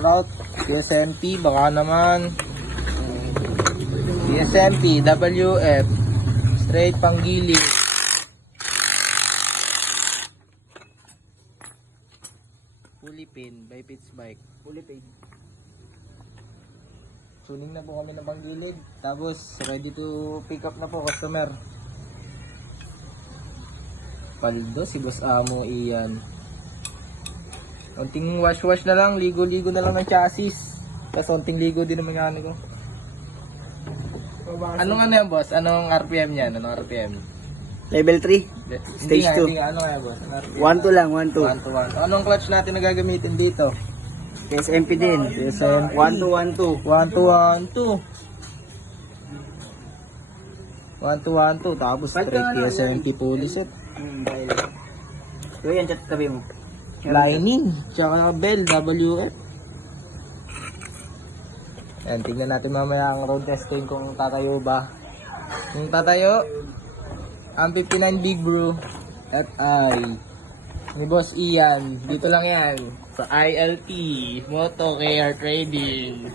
shoutout. TSMP, baka naman. TSMP, WF. Straight panggili. Fully pin by Pitts Bike. Fully paid. Tuning na po kami ng panggilid. Tapos, ready to pick up na po, customer. Paldo, si Boss Amo, iyan. Konting wash-wash na lang, ligo-ligo na lang ng chassis. Tapos konting ligo din naman yung ano ko. Anong ano yan, boss? Anong RPM yan? Anong RPM? Level 3. Stage 2. Hindi nga, ano nga, boss? 1-2 lang, 1-2. 1-1. Anong clutch natin na gagamitin dito? TSMP din. TSMP. 1-2-1-2. 1-2-1-2. 1-2-1-2. Tapos straight TSMP puliset. Dahil. So yan, chat tabi mo. Lining. Tsaka bell, WF. Ayan, tignan natin mamaya ang road testing kung tatayo ba. Kung tatayo, ang 59 Big Bro at I ni Boss Ian. Dito lang yan sa ILT Moto KR Trading.